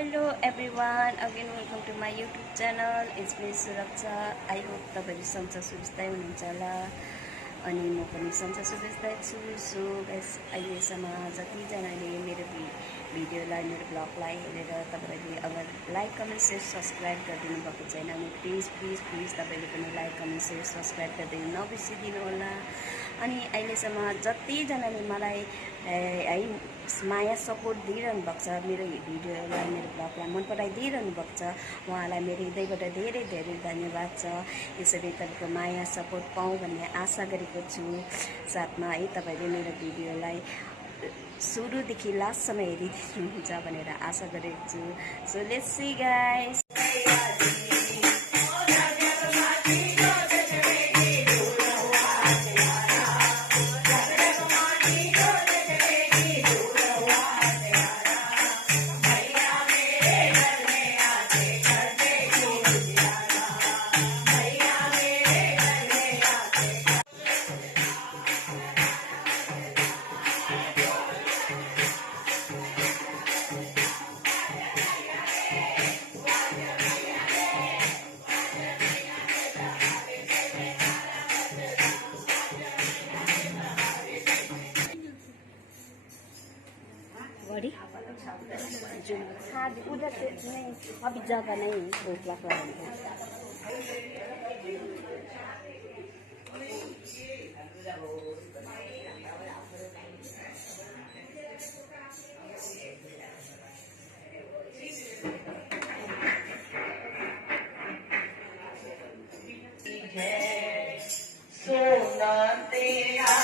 Hello everyone, again welcome to my YouTube channel. It's me सुरक्षा. I hope तपाईहरु सन्चै सुबिस्ता हुनुहुन्छ होला अनि म पनि सन्चै सुबिस्ता छु. सो गाइस अहिलेसम्म जतिजनाले मेरो भिडियोलाई मेरो ब्लगलाई हेरेर तपाईहरुले अगर लाइक कमेन्ट शेयर सब्स्क्राइब गरिदिनु भएको छैन भने प्लिज तपाईले पनि लाइक कमेन्ट शेयर सब्स्क्राइब गरिदिनु नबिर्सिदिनु होला. अनि अहिलेसम्म जतिजनाले मलाई है माया सपोर्ट दिइरहनु भएको छ, मेरो भिडियोलाई मेरो ब्लगलाई मन पराइदिइरहनु भएको छ, उहाँलाई मेरो हृदयबाट धेरै धेरै धन्यवाद छ. यसरी तपाईको माया सपोर्ट पाऊँ भन्ने आशा गरेको छु. साथमा है तपाईले मेरो भिडियोलाई सुरुदेखि लास्टसम्म हेरिदिनुहुन्छ भनेर आशा गरेको छु. So let's see guys. उधर से नहीं, अभी ज़्यादा नहीं, 2 लाख लगेंगे. सोना तेरा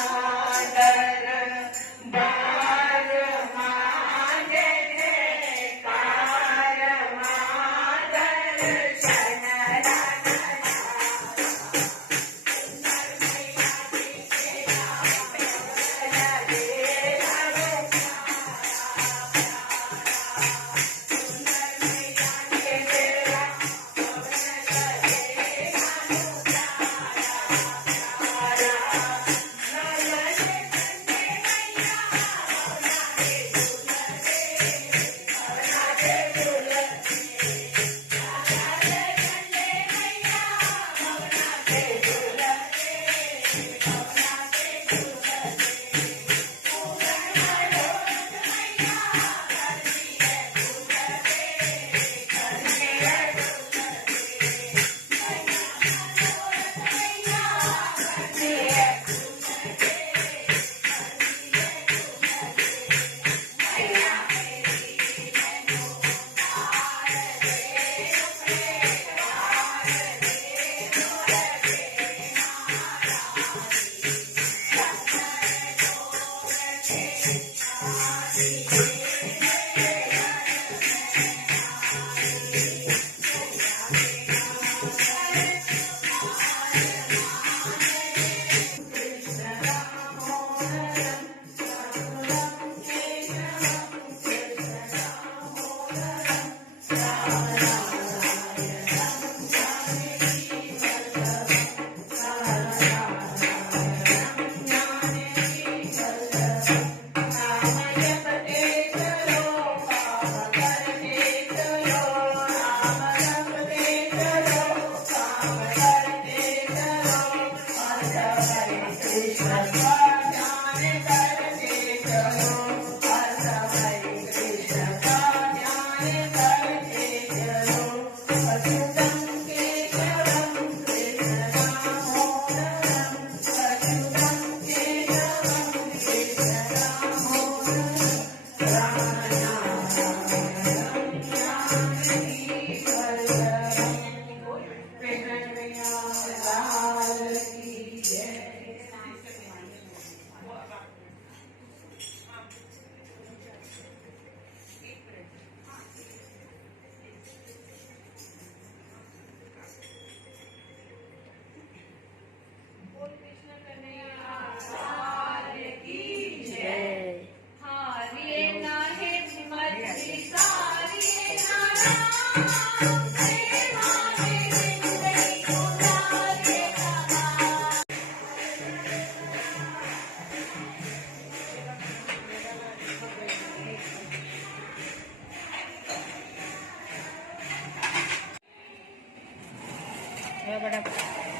રગડા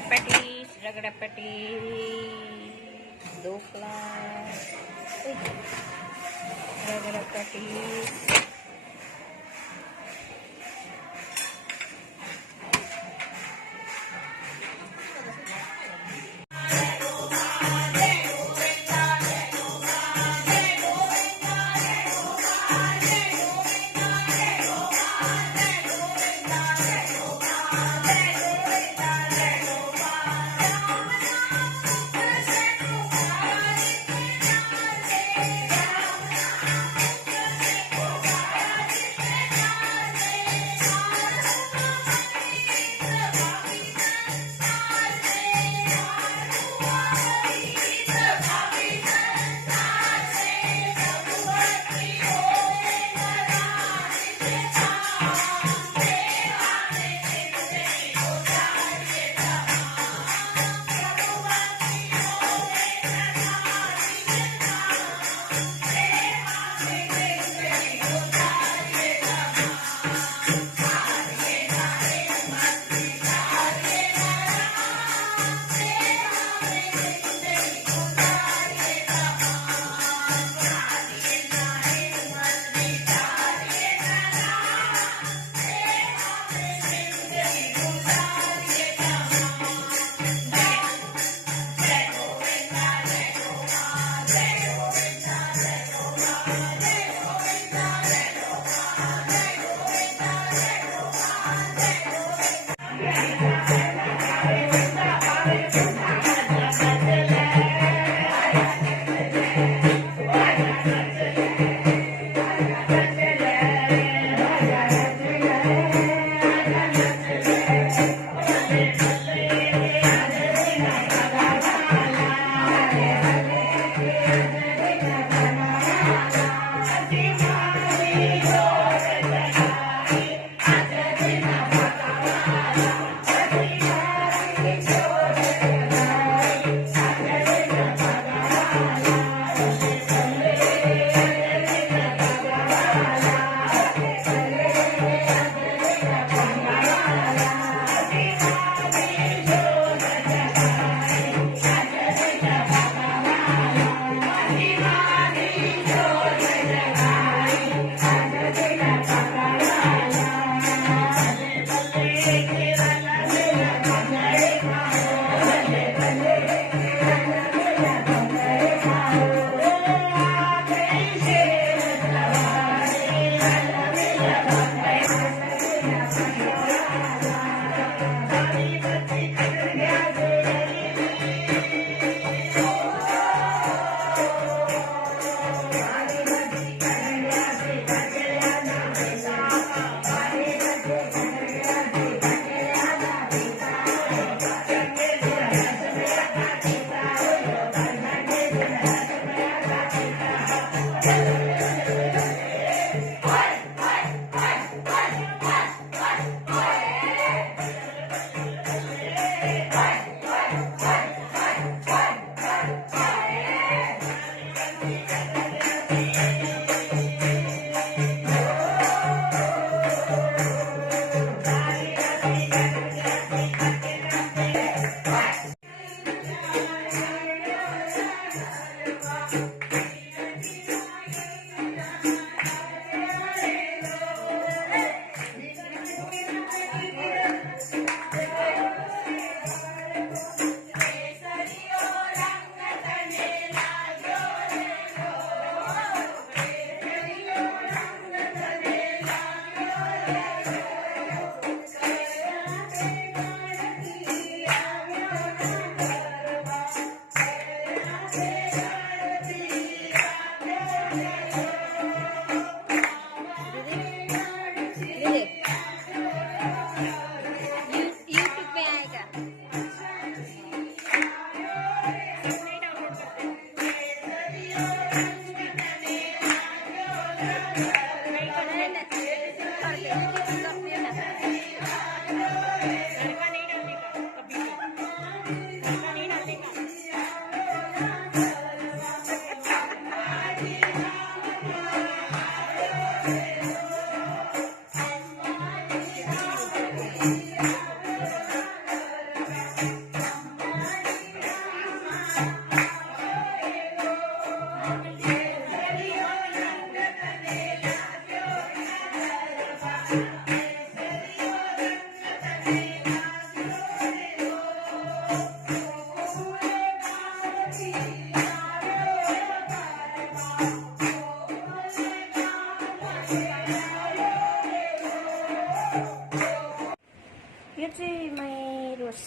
પેટીસ ઢોકળા રગડા પેટીસ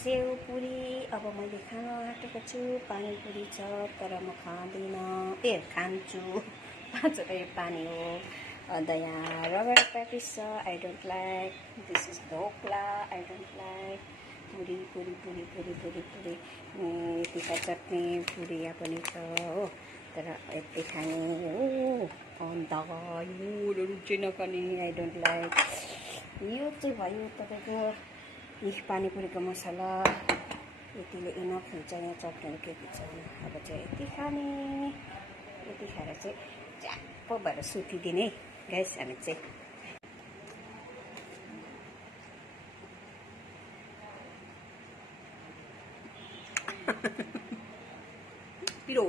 सेउ पुरी अब मैले खान आँटेको छु। पानीपुरी छ तर म खाँदिनँ, खान्छु। पाँचवटा यो पानी हो। अन्त यहाँ रगडा प्याटिस छ, I don't like. This is dhokla, I don't like. Puri puri puri puri puri puri तिखा चटनी पुरिया पनि छ हो, तर यति खाने हो। अन्त यो रुचि नखाने, आई डोन्ट लाइक। यो चाहिँ भयो तपाईँको पानीपुरीको मसला। यतिले इनफ हुन्छ। यहाँ चटनीहरू के के छ, अब चाहिँ यति खाने। यति खाएर चाहिँ च्याप्प भएर सुतिदिने गाइस हामी चाहिँ। पिरो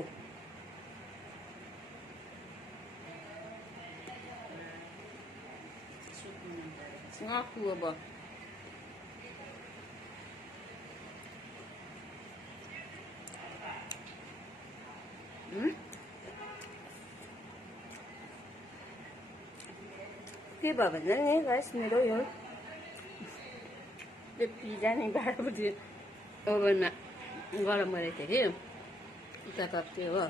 ngaku अब के भयो भने नि गाइस, मेरो यो पिज्जा नि 12 बजी ओभनमा गरम गरेको थिएँ कि उता त त्यो हो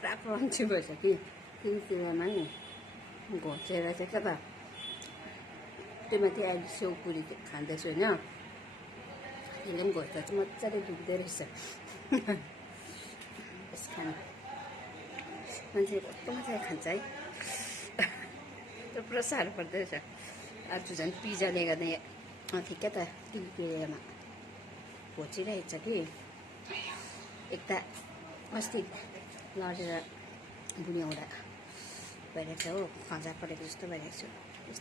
पुरा क्रन्ची भइसक्यो कि तेलमा नि घोचेर चाहिँ क्या त त्यो माथि अहिले सेउ पुरी खाँदैछु होइन, त्यसले पनि घोच्दा चाहिँ मजाले दुख्दो रहेछ। यस खानु मान्छे कस्तो मजाले खान्छ है। त्यो पुरा साह्रो पर्दो रहेछ। आज झन् पिज्जाले गर्दा माथि क्या त तिलमा घोचिरहेको छ कि। एक त अस्ति लडेर बुढी एउटा भइरहेको छ हो, खजा परेको जस्तो भइरहेको छु।